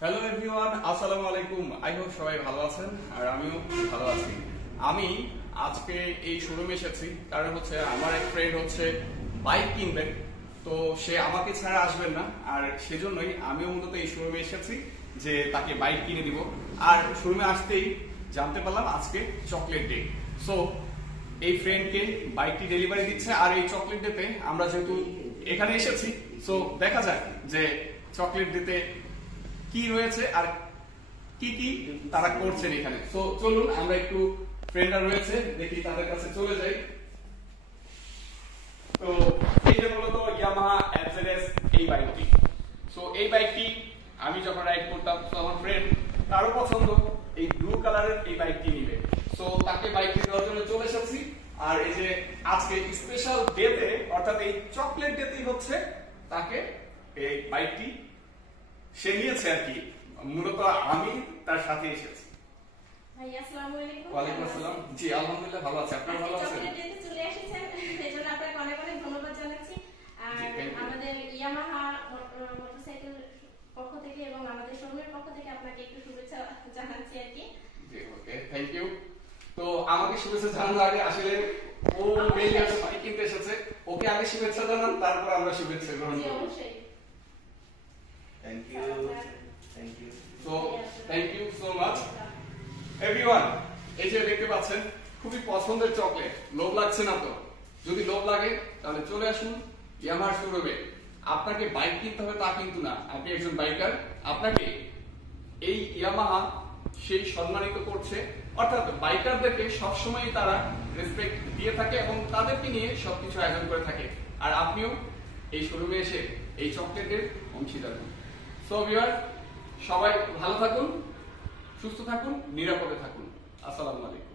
Hello everyone, আসসালামু আলাইকুম। I hope সবাই ভালো আছেন আর আমিও ভালো আছি। আমি আজকে এই শোরুমে এসেছি কারণ হচ্ছে আমার এক ফ্রেন্ড হচ্ছে বাইক কিনবেন, তো সে আমাকে ছাড়া আসবেন না, আর সেজন্যই আমিও মূলত এই শোরুমে এসেছি যে তাকে বাইক কিনে দিব। আর শোরুমে আসতেই জানতে পারলাম আজকে চকলেট ডে, সো এই ফ্রেন্ডকে বাইকটি ডেলিভারি দিচ্ছে। আর এই চকলেট ডেতে আমরা যেহেতু এখানে এসেছি, সো দেখা যাক যে চকলেট ডেতে কি রয়েছে আর কি কি তারা করছেন এখানে। সো চলুন আমরা একটু ফ্রেন্ডরা রয়েছে দেখি তাদের কাছে চলে যাই। তো এই যে মূলত ইয়ামাহা এফজেডএস এই বাইকটি, সো এই বাইকটি আমি যখন রাইড করতাম, তো আমার ফ্রেন্ড তারও পছন্দ এই ব্লু কালারের এই বাইকটি নিবে, সো তাকে বাইকটি দেওয়ার জন্য চলে এসেছি। আর এই যে আজকে স্পেশাল ডেতে অর্থাৎ এই চকলেট ডেতেই হচ্ছে তাকে এই বাইকটি সে নিয়েছে আর কি। মূলত আমি তার সাথে এসেছি। ভাই আসসালামু আলাইকুম। ওয়ালাইকুম আসসালাম। জি আলহামদুলিল্লাহ ভালো আছি, আপনি ভালো আছেন? চকলেট দিতে চলে এসেছেন, এজন্য আপনাকে অনেক অনেক ধন্যবাদ জানাচ্ছি। আর আমাদের ইয়ামাহা মোটরসাইকেল পক্ষ থেকে এবং আমাদের শোরুমের পক্ষ থেকে আপনাকে একটু শুভেচ্ছা জানাচ্ছি আর কি। জি ওকে, থ্যাংক ইউ। তো আমাকে শুভেচ্ছা জানানোর আগে আসলে ও মেইল আছে বাইক কিনতে এসেছে, ওকে আগে শুভেচ্ছা জানান, তারপর আমরা শুভেচ্ছা গ্রহণ জি করব। অবশ্যই। Thank you. Thank you. So thank you so much everyone. এই যে দেখতে পাচ্ছেন খুবই পছন্দের চকলেট, লোভ লাগছে না তো? যদি লোভ লাগে তাহলে চলে আসুন ইয়ামাহা শোরুমে। আপনাকে বাইক কিনতে হবে তা কিন্তু না, আপনি একজন বাইকার, আপনাকে এই ইয়ামাহা সেই সম্মানিত করছে, অর্থাৎ বাইকারদেরকে সবসময় তারা রেসপেক্ট দিয়ে থাকে এবং তাদেরকে নিয়ে সবকিছু আয়োজন করে থাকে। আর আপনিও এই শোরুমে এসে এই চকলেটের অংশীদার হন। সো ভিউয়ার্স, সবাই ভালো থাকুন, সুস্থ থাকুন, নিরাপদে থাকুন। আসসালামু আলাইকুম।